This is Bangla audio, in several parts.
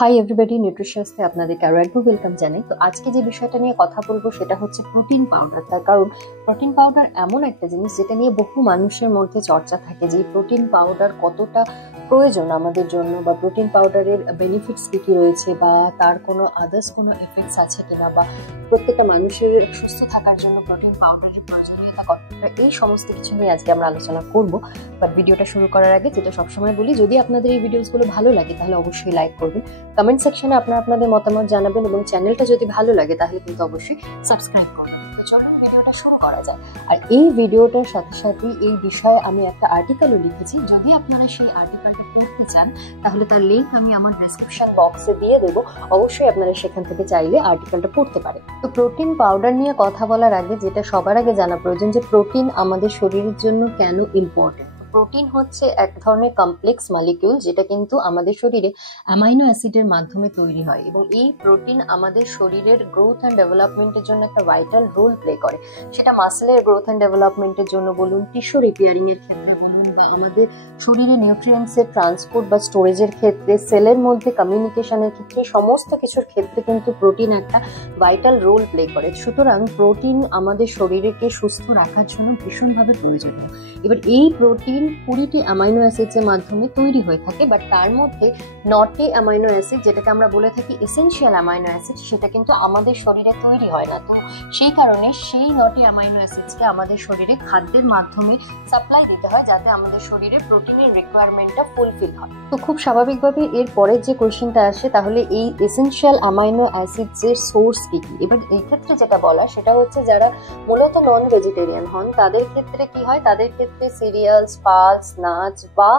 হাই এভরিবডি, নিউট্রিশিয়াসে আপনাদেরকে আরো একবার ওয়েলকাম জানাই। তো আজকে যে বিষয়টা নিয়ে কথা বলবো সেটা হচ্ছে প্রোটিন পাউডার। তার কারণ প্রোটিন পাউডার এমন একটা জিনিস যেটা নিয়ে বহু মানুষের মধ্যে চর্চা থাকে যে প্রোটিন পাউডার কতটা প্রয়োজন আমাদের জন্য, বা প্রোটিন পাউডারের বেনিফিটস কি কি রয়েছে, বা তার কোনো আদার্স কোনো এফেক্টস আছে কিনা, বা প্রত্যেকটা মানুষের সুস্থ থাকার জন্য প্রোটিন পাউডারের প্রয়োজনীয়তা কতটা, এই সমস্ত কিছু নিয়ে আজকে আমরা আলোচনা করবো। বাট ভিডিওটা শুরু করার আগে যেটা সবসময় বলি, যদি আপনাদের এই ভিডিওসগুলো ভালো লাগে তাহলে অবশ্যই লাইক করবেন, কমেন্ট সেকশনে আপনাদের মতামত জানাবেন, এবং চ্যানেলটা যদি ভালো লাগে তাহলে কিন্তু অবশ্যই সাবস্ক্রাইব করবেন। তো চলুন ভিডিওটা শুরু করা যায়। আর এই ভিডিওটার সাথে সাথে এই বিষয়ে আমি একটা আর্টিকেলও লিখেছি, যদি আপনারা সেই আর্টিকেলটা পড়তে চান তাহলে তার লিঙ্ক আমি আমার ডেসক্রিপশন বক্সে দিয়ে দেবো, অবশ্যই আপনারা সেখান থেকে চাইলে আর্টিকেলটা পড়তে পারেন। তো প্রোটিন পাউডার নিয়ে কথা বলার আগে যেটা সবার আগে জানা প্রয়োজন, যে প্রোটিন আমাদের শরীরের জন্য কেন ইম্পর্টেন্ট। প্রোটিন হচ্ছে এক ধরনের কমপ্লেক্স মলিকিউল, যেটা কিন্তু আমাদের শরীরে অ্যামাইনো অ্যাসিডের মাধ্যমে তৈরি হয়, এবং এই প্রোটিন আমাদের শরীরের গ্রোথ অ্যান্ড ডেভেলপমেন্টের জন্য একটা ভাইটাল রোল প্লে করে। সেটা মাসেলের গ্রোথ অ্যান্ড ডেভেলপমেন্টের জন্য বলুন, টিস্যু রিপেয়ারিং এর ক্ষেত্রে বলুন, বা আমাদের শরীরে নিউট্রিয়েন্টসের ট্রান্সপোর্ট বা স্টোরেজের ক্ষেত্রে, সেলের মধ্যে কমিউনিকেশনের ক্ষেত্রে, সমস্ত কিছুর ক্ষেত্রে কিন্তু প্রোটিন একটা ভাইটাল রোল প্লে করে। সুতরাং প্রোটিন আমাদের শরীরকে সুস্থ রাখার জন্য ভীষণভাবে প্রয়োজনীয়। এবার এই প্রোটিন 20টি অ্যামাইনো অ্যাসিডের মাধ্যমে তৈরি হয়ে থাকে, বাট তার মধ্যে 9টি অ্যামাইনো অ্যাসিড, যেটাকে আমরা বলে থাকি এসেনশিয়াল অ্যামাইনো অ্যাসিড, সেটা কিন্তু আমাদের শরীরে তৈরি হয় না। তো সেই কারণে সেই 9টি অ্যামাইনো অ্যাসিডকে আমাদের শরীরে খাদ্যের মাধ্যমে সাপ্লাই দিতে হয়, যাতে আমাদের শরীরে প্রোটিনের রিকোয়ারমেন্টটা ফুলফিল হয়। তো খুব স্বাভাবিকভাবে এর পরের যে কোয়েশ্চেনটা আসে, তাহলে এই এসেনশিয়াল অ্যামাইনো অ্যাসিডসের সোর্স কি কি। এবার এই ক্ষেত্রে যেটা বলা সেটা হচ্ছে, যারা মূলত নন ভেজিটেরিয়ান হন তাদের ক্ষেত্রে কি হয়, তাদের ক্ষেত্রে সিরিয়ালস, পালস, নাটস বা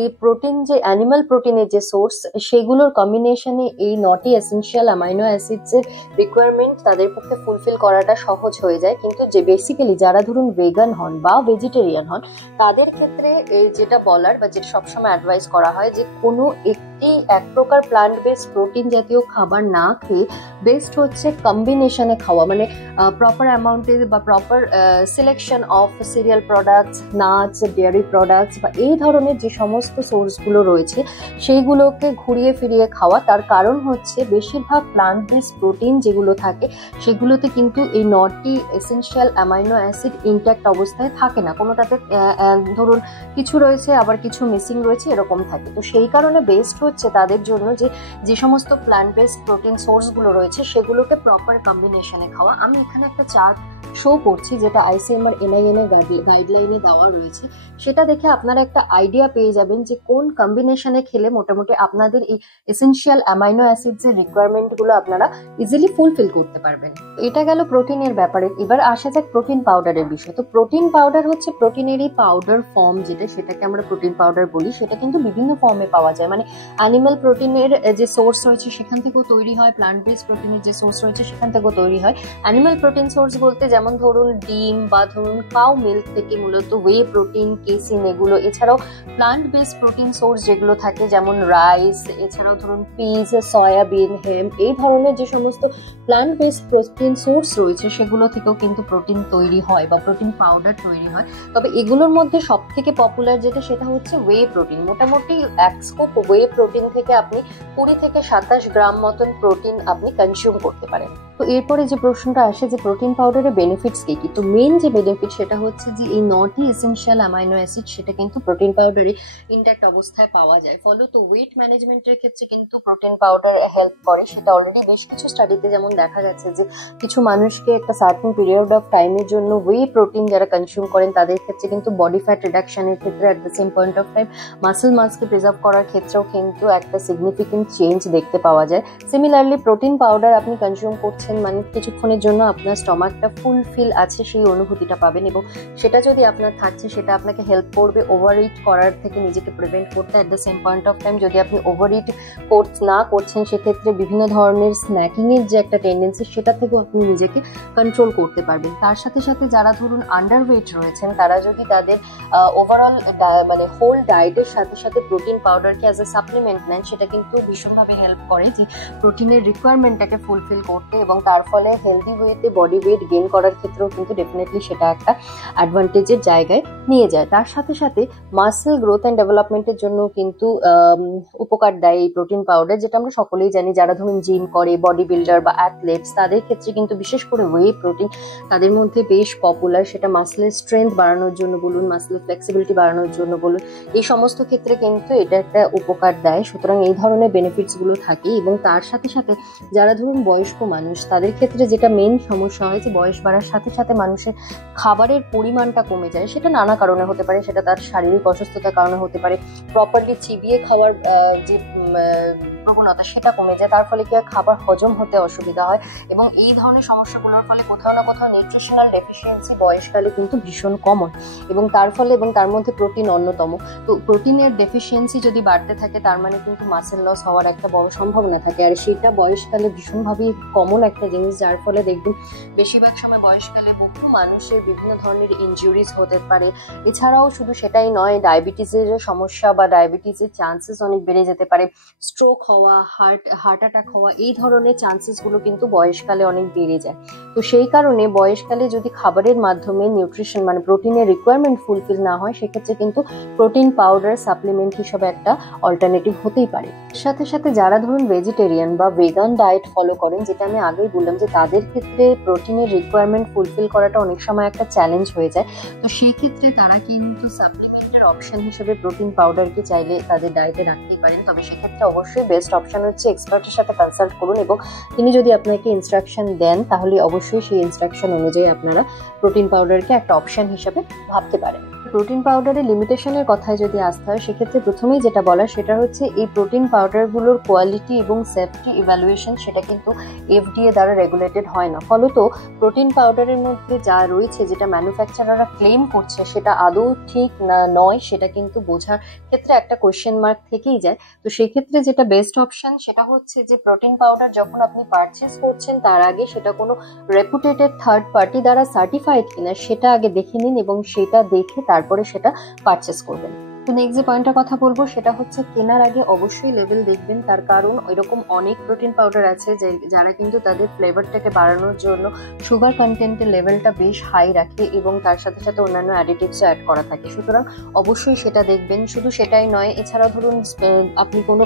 এই প্রোটিন, যে অ্যানিমাল প্রোটিনের যে সোর্স, সেগুলোর কম্বিনেশনে এই 9টি এসেনশিয়াল অ্যামাইনো অ্যাসিডস এর রিকোয়ারমেন্ট তাদের পক্ষে ফুলফিল করাটা সহজ হয়ে যায়। কিন্তু যে বেসিক্যালি যারা ধরুন ভেগান হন বা ভেজিটেরিয়ান হন, তাদের ক্ষেত্রে যেটা বলার বা যেটা সবসময় অ্যাডভাইস করা হয়, যে কোনো এক প্রকার প্লান্ট বেসড প্রোটিন জাতীয় খাবার না খেয়ে বেস্ট হচ্ছে কম্বিনেশনে খাওয়া, মানে প্রপার অ্যামাউন্টে বা proper selection of serial products, nuts, dairy products বা এই ধরনের যে সমস্ত সোর্সগুলো রয়েছে সেইগুলোকে ঘুরিয়ে ফিরিয়ে খাওয়া। তার কারণ হচ্ছে বেশিরভাগ প্লান্ট বেসড প্রোটিন যেগুলো থাকে সেগুলোতে কিন্তু এই 9টি এসেনশিয়াল অ্যামাইনো অ্যাসিড ইনট্যাক্ট অবস্থায় থাকে না, কোনোটাতে ধরুন কিছু রয়েছে আবার কিছু মিসিং রয়েছে, এরকম থাকে। তো সেই কারণে বেস্ট হচ্ছে তাদের জন্য যে সমস্ত প্লান্ট বেসড প্রোটিন সোর্সগুলো রয়েছে সেগুলোকে প্রপার কম্বিনেশনে খাওয়া। আমি এখানে একটা চার্ট শো করছি, যেটা ICMR NIN এর গাইডলাইনে দেওয়া রয়েছে। সেটা দেখে আপনারা একটা আইডিয়া পেয়ে যাবেন যে কোন কম্বিনেশনে খেলে মোটামুটি আপনাদের এই এসেনশিয়াল অ্যামাইনো অ্যাসিডস এর রিকোয়ারমেন্টগুলো আপনারা ইজিলি ফুলফিল করতে পারবেন। এটা গেল প্রোটিনের ব্যাপারে। এবার আসা যাক প্রোটিন পাউডারের বিষয়। তো প্রোটিন পাউডার হচ্ছে প্রোটিনেরই পাউডার ফর্ম, সেটাকে আমরা প্রোটিন পাউডার বলি। সেটা কিন্তু বিভিন্ন ফর্মে পাওয়া যায়, মানে অ্যানিমাল প্রোটিনের যে সোর্স রয়েছে সেখান থেকেও তৈরি হয়, প্লান্ট বেসড প্রোটিনের যে সোর্স রয়েছে সেখান থেকেও তৈরি হয়। অ্যানিমাল প্রোটিন সোর্স বলতে যেমন ধরুন ডিম বা ধরুন কাউ মিল্ক থেকে মূলত ওয়ে প্রোটিন, কেসিন, এগুলো। এছাড়াও প্লান্ট বেসড প্রোটিন সোর্স যেগুলো থাকে যেমন রাইস, এছাড়াও ধরুন পিস, সয়াবিন, হেম্প, এই ধরনের যে সমস্ত প্লান্ট বেসড প্রোটিন সোর্স রয়েছে সেগুলো থেকেও কিন্তু প্রোটিন তৈরি হয় বা প্রোটিন পাউডার তৈরি হয়। তবে এগুলোর মধ্যে সব থেকে পপুলার যেটা, সেটা হচ্ছে ওয়ে প্রোটিন। মোটামুটি এক স্কুপ ওয়ে প্রোটিন থেকে আপনি 20 থেকে 27 গ্রাম মতন প্রোটিন আপনি কনজিউম করতে পারেন। তো এরপরে যে প্রশ্নটা আসে যে প্রোটিন পাউডারের বেনিফিটস কি কি, তো মেইন যে বেনিফিট সেটা হচ্ছে যে এই 9টি এসেনশিয়াল অ্যামাইনো অ্যাসিড সেটা কিন্তু প্রোটিন পাউডারে ইনট্যাক্ট অবস্থায় পাওয়া যায়। ফলত ওয়েট ম্যানেজমেন্টের ক্ষেত্রে কিন্তু প্রোটিন পাউডার হেল্প করে। সেটা অলরেডি বেশ কিছু স্টাডিতে যেমন দেখা যাচ্ছে যে কিছু মানুষকে একটা সার্টেন পিরিয়ড অফ টাইমের জন্য ওয়ে প্রোটিন যারা কনজিউম করেন তাদের ক্ষেত্রে কিন্তু বডি ফ্যাট রিডাকশনের ক্ষেত্রে, at the same point of time muscle মাসকে প্রিজার্ভ করার ক্ষেত্রেও কিন্তু একটা সিগনিফিকেন্ট চেঞ্জ দেখতে পাওয়া যায়। সিমিলারলি প্রোটিন পাউডার আপনি কনজিউম করছেন মানে কিছুক্ষণের জন্য আপনার স্টমাকটা ফুলফিল আছে সেই অনুভূতিটা পাবেন, এবং সেটা যদি আপনার থাকছে সেটা আপনাকে হেল্প করবে ওভার ইট করার থেকে নিজেকে প্রিভেন্ট করতে। At the same point of time যদি আপনি ওভার ইট না করছেন সেক্ষেত্রে বিভিন্ন ধরনের স্ন্যাকিং এর যে একটা টেন্ডেন্সি সেটা থেকেও আপনি নিজেকে কন্ট্রোল করতে পারবেন। তার সাথে সাথে যারা ধরুন আন্ডারওয়েট রয়েছেন তারা যদি তাদের ওভারঅল মানে হোল ডায়েটের সাথে সাথে প্রোটিন পাউডারকে অ্যাজ এ সাপ্লিমেন্ট সাপ্লিমেন্ট নেন সেটা কিন্তু ভীষণভাবে হেল্প করে যে প্রোটিনের রিকোয়ারমেন্টটাকে ফুলফিল করতে, এবং তার ফলে হেলদি ওয়েতে বডি ওয়েট গেইন করার ক্ষেত্রেও কিন্তু ডেফিনেটলি সেটা একটা অ্যাডভান্টেজের জায়গায় নিয়ে যায়। তার সাথে সাথে মাসেল গ্রোথ অ্যান্ড ডেভেলপমেন্টের জন্য কিন্তু উপকার দেয় এই প্রোটিন পাউডার, যেটা আমরা সকলেই জানি। যারা ধরুন জিম করে, বডি বিল্ডার বা অ্যাথলেটস, তাদের ক্ষেত্রে কিন্তু বিশেষ করে ওয়ে প্রোটিন তাদের মধ্যে বেশ পপুলার। সেটা মাসেলের স্ট্রেংথ বাড়ানোর জন্য বলুন, মাসেলের ফ্লেক্সিবিলিটি বাড়ানোর জন্য বলুন, এই সমস্ত ক্ষেত্রে কিন্তু এটা একটা উপকার দেয়। সুতরাং এই ধরনের বেনিফিটস গুলো থাকে। এবং তার সাথে সাথে যারা ধরুন বয়স্ক মানুষ, তাদের ক্ষেত্রে যেটা মেইন সমস্যা হয় যে বয়স বাড়ার সাথে সাথে মানুষের খাবারের পরিমাণটা কমে যায়। সেটা নানা কারণে হতে পারে, সেটা তার শারীরিক অসুস্থতার কারণে হতে পারে, প্রপারলি চিবিয়ে খাওয়ার যে প্রবণতা সেটা কমে যায়, তার ফলে কি হয়, খাবার হজম হতে অসুবিধা হয়। এবং এই ধরনের সমস্যাগুলোর ফলে কোথাও না কোথাও নিউট্রিশনাল ডেফিসিয়েন্সি বয়সকালে কিন্তু ভীষণ কমন, এবং তার ফলে এবং তার মধ্যে প্রোটিন অন্যতম। তো প্রোটিনের ডেফিসিয়েন্সি যদি বাড়তে থাকে তার মানে কিন্তু মাসেল লস হওয়ার একটা বড় সম্ভাবনা থাকে, আর সেটা বয়সকালে ভীষণভাবেই কমন একটা জিনিস, যার ফলে দেখবেন বেশিরভাগ সময় বয়সকালে বহু মানুষের বিভিন্ন ধরনের ইনজুরিজ হতে পারে। এছাড়াও শুধু সেটাই নয়, ডায়াবেটিসের সমস্যা বা ডায়াবেটিসের চান্সেস অনেক বেড়ে যেতে পারে। স্ট্রোক হওয়া, হার্ট অ্যাটাক হওয়া, এই ধরনের চান্সেসগুলো কিন্তু বয়সকালে অনেক বেড়ে যায়। তো সেই কারণে বয়সকালে যদি খাবারের মাধ্যমে নিউট্রিশন মানে প্রোটিনের রিকোয়ারমেন্ট ফুলফিল না হয়, সেক্ষেত্রে কিন্তু প্রোটিন পাউডার সাপ্লিমেন্ট হিসেবে একটা অল্টারনেটিভ হতেই পারে। সাথে সাথে যারা ধরুন ভেজিটেরিয়ান বা ভেগান ডায়েট ফলো করেন, যেটা আমি আগেই বললাম যে তাদের ক্ষেত্রে প্রোটিনের রিকোয়ারমেন্ট ফুলফিল করাটা অনেক সময় একটা চ্যালেঞ্জ হয়ে যায়। তো সেই ক্ষেত্রে তারা কিন্তু সাপ্লিমেন্টের অপশন হিসেবে প্রোটিন পাউডারকে চাইলে তাদের ডায়েটে রাখতেই পারেন। তবে সেক্ষেত্রে অবশ্যই বেস্ট অপশন হচ্ছে এক্সপার্টের সাথে কনসাল্ট করুন, এবং তিনি যদি আপনাকে ইনস্ট্রাকশন দেন তাহলে অবশ্যই সেই ইনস্ট্রাকশন অনুযায়ী আপনারা প্রোটিন পাউডারকে একটা অপশন হিসেবে ভাবতে পারেন। প্রোটিন পাউডারের লিমিটেশনের কথায় যদি আসতে হয়, সেক্ষেত্রে প্রথমেই যেটা বলার সেটা হচ্ছে এই প্রোটিন পাউডারগুলোর কোয়ালিটি এবং সেফটি ইভ্যালুয়েশন সেটা কিন্তু FDA দ্বারা রেগুলেটেড হয় না। ফলত প্রোটিন পাউডারের মধ্যে যা রয়েছে, যেটা ম্যানুফ্যাকচারাররা ক্লেম করছে, সেটা আদৌ ঠিক না নয়, সেটা কিন্তু বোঝার ক্ষেত্রে একটা কোয়েশ্চেন মার্ক থেকেই যায়। তো সেই ক্ষেত্রে যেটা বেস্ট অপশন সেটা হচ্ছে যে প্রোটিন পাউডার যখন আপনি পারচেস করছেন তার আগে সেটা কোনো রেপুটেটেড থার্ড পার্টি দ্বারা সার্টিফাইড কিনা সেটা আগে দেখে নিন, এবং সেটা দেখে তারপরে সেটা পারচেস করবেন। তো নেক্সট যে পয়েন্টের কথা বলবো সেটা হচ্ছে কেনার আগে অবশ্যই লেভেল দেখবেন, তার কারণ ওইরকম অনেক প্রোটিন পাউডার আছে যারা কিন্তু তাদের ফ্লেভারটাকে বাড়ানোর জন্য সুগার কন্টেন্টের লেভেলটা বেশ হাই রাখে, এবং তার সাথে সাথে অন্যান্য অ্যাডিটিভসও অ্যাড করা থাকে। সুতরাং অবশ্যই সেটা দেখবেন। শুধু সেটাই নয়, এছাড়াও ধরুন আপনি কোনো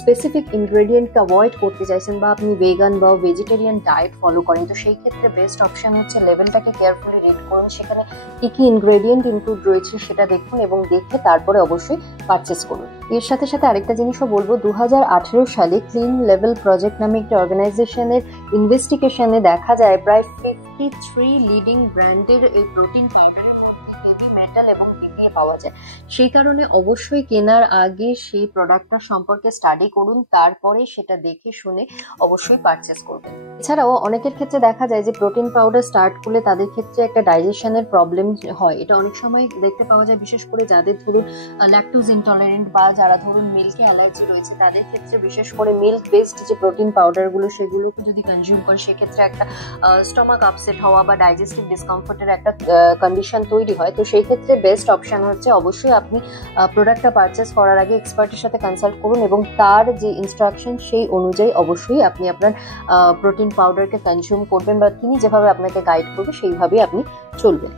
স্পেসিফিক ইনগ্রেডিয়েন্টকে অ্যাভয়েড করতে চাইছেন, বা আপনি ভেগান বা ভেজিটেরিয়ান ডায়েট ফলো করেন, তো সেই ক্ষেত্রে বেস্ট অপশন হচ্ছে লেভেলটাকে কেয়ারফুলি রিড করুন, সেখানে কি কি ইনগ্রেডিয়েন্ট ইনক্লুড রয়েছে সেটা দেখুন, এবং দেখে তারপরে অবশ্যই পারচেস করুন। এর সাথে সাথে আরেকটা জিনিসও বলবো, 2018 সালে ক্লিন লেভেল প্রজেক্ট নামে একটি অর্গানাইজেশনের ইনভেস্টিগেশনে দেখা যায় প্রায় 53 লিডিং ব্র্যান্ডের এই প্রোটিন পাউডার মেটাল এবং BPA পাওয়া যায়। সেই কারণে অবশ্যই কেনার আগে সেই প্রোডাক্টটার সম্পর্কে স্টাডি করুন, তারপরে সেটা দেখে শুনে অবশ্যই পারচেস করবেন। এছাড়াও অনেকের ক্ষেত্রে দেখা যায় যে প্রোটিন পাউডার স্টার্ট করলে তাদের ক্ষেত্রে একটা ডাইজেশনের প্রবলেম হয়। এটা অনেক সময় দেখতে পাওয়া যায়, বিশেষ করে যাদের ধরুন ল্যাকটোজ ইনটলারেন্ট বা যারা ধরুন মিল্কে অ্যালার্জি রয়েছে, তাদের ক্ষেত্রে বিশেষ করে মিল্ক বেসড যে প্রোটিন পাউডারগুলো সেগুলোকে যদি কনজিউম করে, সেক্ষেত্রে একটা স্টমাক আপসেট হওয়া বা ডাইজেস্টিভ ডিসকমফোর্টের একটা কন্ডিশন তৈরি হয়। তো সেই ক্ষেত্রে বেস্ট অপশন হচ্ছে অবশ্যই আপনি প্রোডাক্টটা পারচেস করার আগে এক্সপার্টের সাথে কনসাল্ট করুন, এবং তার যে ইনস্ট্রাকশন সেই অনুযায়ী অবশ্যই আপনি আপনার প্রোটিন পাউডারকে কনজিউম করবেন, বা তিনি যেভাবে আপনাকে গাইড করবে সেইভাবেই আপনি চলবেন।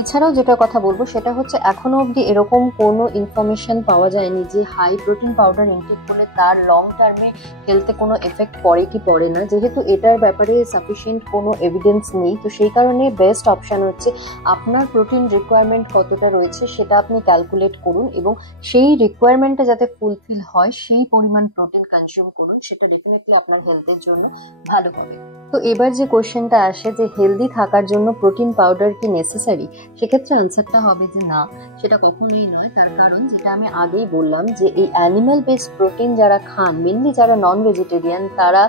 এছাড়াও যেটা কথা বলবো সেটা হচ্ছে এখনো অবধি এরকম কোনো ইনফরমেশন পাওয়া যায়নি যে হাই প্রোটিন পাউডার ইনটেক করলে তার লং টার্মে হেলথে কোনো এফেক্ট পড়ে কি পড়ে না। যেহেতু এটার ব্যাপারে সাফিসিয়েন্ট কোনো এভিডেন্স নেই, তো সেই কারণে বেস্ট অপশন হচ্ছে আপনার প্রোটিন রিকোয়ারমেন্ট কতটা রয়েছে সেটা আপনি ক্যালকুলেট করুন, এবং সেই রিকোয়ারমেন্টটা যাতে ফুলফিল হয় সেই পরিমাণ প্রোটিন কনজিউম করুন, সেটা ডেফিনেটলি আপনার হেলথের জন্য ভালো হবে। তো এবার যে কোয়েশ্চেনটা আসে যে হেলদি থাকার জন্য প্রোটিন পাউডার কি নেসেসারি, সেক্ষেত্রে আনসারটা হবে যে না, সেটা কখনোই নয়। তার কারণ যেটা আমি আগেই বললাম যে এই অ্যানিমাল বেসড প্রোটিন যারা খান, মেনলি যারা নন ভেজিটেরিয়ান, তারা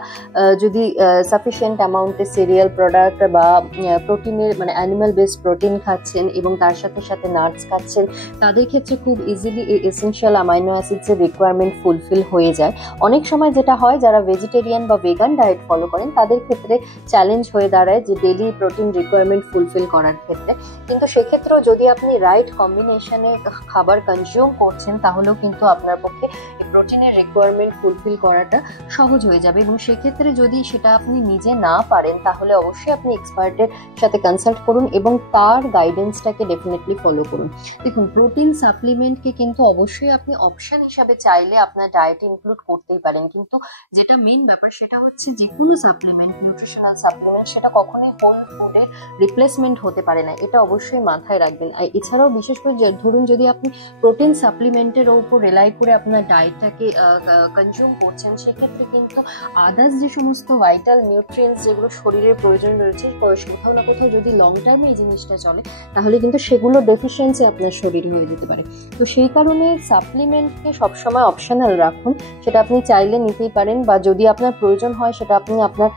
যদি সাফিসিয়েন্ট অ্যামাউন্টে সিরিয়াল প্রোডাক্ট বা প্রোটিনের মানে অ্যানিমাল বেসড প্রোটিন খাচ্ছেন এবং তার সাথে সাথে নাটস খাচ্ছেন, তাদের ক্ষেত্রে খুব ইজিলি এই এসেনশিয়াল অ্যামাইনো অ্যাসিডসের রিকোয়ারমেন্ট ফুলফিল হয়ে যায়। অনেক সময় যেটা হয়, যারা ভেজিটেরিয়ান বা ভেগান ডায়েট ফলো করেন তাদের ক্ষেত্রে চ্যালেঞ্জ হয়ে দাঁড়ায় যে ডেইলি প্রোটিন রিকোয়ারমেন্ট ফুলফিল করার ক্ষেত্রে। কিন্তু কিন্তু সেক্ষেত্রেও যদি আপনি রাইট কম্বিনেশনে খাবার কনজিউম করছেন তাহলেও কিন্তু আপনার পক্ষে প্রোটিনের রিকোয়ারমেন্ট ফুলফিল করাটা সহজ হয়ে যাবে। এবং সেক্ষেত্রে যদি সেটা আপনি নিজে না পারেন তাহলে অবশ্যই আপনি এক্সপার্টের সাথে কনসাল্ট করুন এবং তার গাইডেন্সটাকে ডেফিনেটলি ফলো করুন। দেখুন, প্রোটিন সাপ্লিমেন্টকে কিন্তু অবশ্যই আপনি অপশন হিসাবে চাইলে আপনার ডায়েটে ইনক্লুড করতেই পারেন, কিন্তু যেটা মেইন ব্যাপার সেটা হচ্ছে যে কোনো সাপ্লিমেন্ট, নিউট্রিশনাল সাপ্লিমেন্ট, সেটা কখনোই হোল ফুডের রিপ্লেসমেন্ট হতে পারে না, এটা অবশ্যই মাথায় রাখবেন। আর এছাড়াও বিশেষ করে ধরুন যদি আপনি প্রোটিন সাপ্লিমেন্টের উপর রিলাই করে আপনার ডায়েটটাকে কনজিউম করছেন, সেক্ষেত্রে কিন্তু আদার্স যে সমস্ত ভাইটাল নিউট্রিয়েন্টস যেগুলো শরীরের প্রয়োজন রয়েছে, কোথাও না কোথাও যদি লং টার্মে এই জিনিসটা চলে তাহলে কিন্তু সেগুলো ডেফিসিয়েন্সি আপনার শরীরে হয়ে যেতে পারে। তো সেই কারণে সাপ্লিমেন্টকে সবসময় অপশনাল রাখুন, সেটা আপনি চাইলে নিতেই পারেন, বা যদি আপনার প্রয়োজন হয় সেটা আপনি আপনার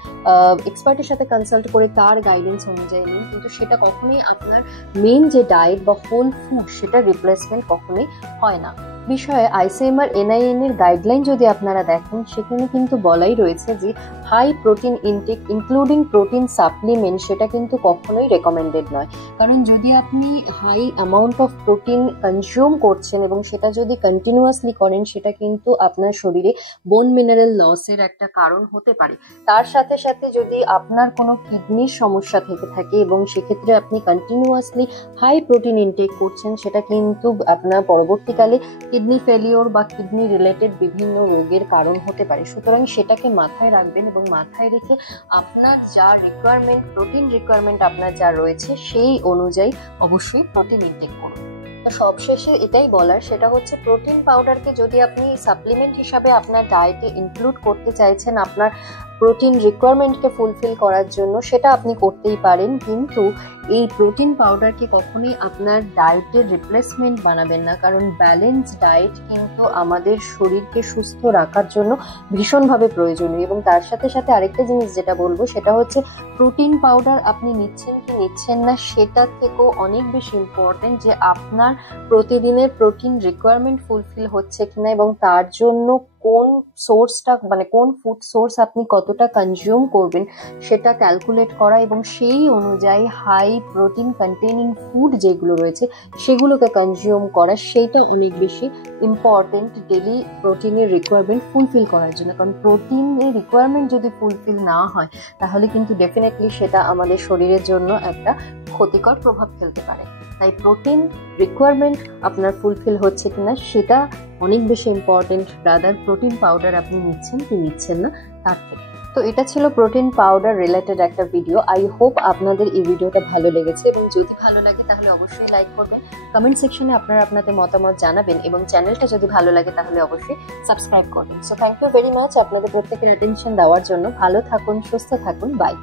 এক্সপার্টের সাথে কনসাল্ট করে তার গাইডেন্স অনুযায়ী নিন, কিন্তু সেটা কখনোই আপনার মেইন যে ডায়েট বা হোল ফুড সেটা রিপ্লেসমেন্ট কখনোই হয় না। বিষয়ে আইসিএমআর এনআইএন এর গাইডলাইন যদি আপনারা দেখেন, সেখানে কিন্তু বলাই রয়েছে যে high protein intake including protein supplement সেটা কিন্তু কখনোই রেকমেন্ডেড নয়। কারণ যদি আপনি high amount of protein consume করছেন এবং সেটা যদি কন্টিনিউয়াসলি করেন, সেটা কিন্তু আপনার শরীরে বোন মিনারেল লসের একটা কারণ হতে পারে। তার সাথে সাথে যদি আপনার কোনো কিডনির সমস্যা থেকে থাকে এবং সেক্ষেত্রে আপনি কন্টিনিউয়াসলি হাই প্রোটিন ইনটেক করছেন, সেটা কিন্তু আপনার পরবর্তীকালে কিডনি ফেলিওর বা কিডনি রিলেটেড বিভিন্ন রোগের কারণ হতে পারে। সুতরাং সেটাকে মাথায় রাখবেন এবং মাথায় রেখে আপনার যা রিকোয়ারমেন্ট, প্রোটিন রিকোয়ারমেন্ট আপনার যা রয়েছে সেই অনুযায়ী অবশ্যই প্রোটিন ইনটেক করুন। তো সবশেষে এটাই বলার, সেটা হচ্ছে প্রোটিন পাউডারকে যদি আপনি সাপ্লিমেন্ট হিসাবে আপনার ডায়েটে ইনক্লুড করতে চাইছেন আপনার প্রোটিন রিকোয়ারমেন্টকে ফুলফিল করার জন্য, সেটা আপনি করতেই পারেন, কিন্তু এই প্রোটিন পাউডারকে কখনোই আপনার ডায়েটের রিপ্লেসমেন্ট বানাবেন না। কারণ ব্যালেন্স ডায়েট কিন্তু আমাদের শরীরকে সুস্থ রাখার জন্য ভীষণভাবে প্রয়োজনীয়। এবং তার সাথে সাথে আরেকটা জিনিস যেটা বলবো সেটা হচ্ছে প্রোটিন পাউডার আপনি নিচ্ছেন কি নিচ্ছেন না সেটার থেকেও অনেক বেশি ইম্পর্টেন্ট যে আপনার প্রতিদিনের প্রোটিন রিকোয়ারমেন্ট ফুলফিল হচ্ছে কিনা এবং তার জন্য কোন সোর্সটা, মানে কোন ফুড সোর্স আপনি কতটা কনজিউম করবেন সেটা ক্যালকুলেট করা এবং সেই অনুযায়ী হাই প্রোটিন কন্টেনিং ফুড যেগুলো রয়েছে সেগুলোকে কনজিউম করা, সেইটা অনেক বেশি ইম্পর্টেন্ট ডেলি প্রোটিনের রিকোয়ারমেন্ট ফুলফিল করার জন্য। কারণ প্রোটিনের রিকোয়ারমেন্ট যদি ফুলফিল না হয় তাহলে কিন্তু ডেফিনেটলি সেটা আমাদের শরীরের জন্য একটা ক্ষতিকর প্রভাব ফেলতে পারে। তাই প্রোটিন রিকোয়ারমেন্ট আপনার ফুলফিল হচ্ছে কিনা সেটা অনেক বেশি ইম্পর্টেন্ট রাদার প্রোটিন পাউডার আপনি নিচ্ছেন কি নিচ্ছেন না তার থেকে। তো এটা ছিল প্রোটিন পাউডার রিলেটেড একটা ভিডিও। আই হোপ আপনাদের এই ভিডিওটা ভালো লেগেছে এবং যদি ভালো লাগে তাহলে অবশ্যই লাইক করবেন, কমেন্ট সেকশনে আপনারা আপনাদের মতামত জানাবেন এবং চ্যানেলটা যদি ভালো লাগে তাহলে অবশ্যই সাবস্ক্রাইব করবেন। So thank you very much আপনাদের প্রত্যেকের অ্যাটেনশন দেওয়ার জন্য। ভালো থাকুন, সুস্থ থাকুন, বাই।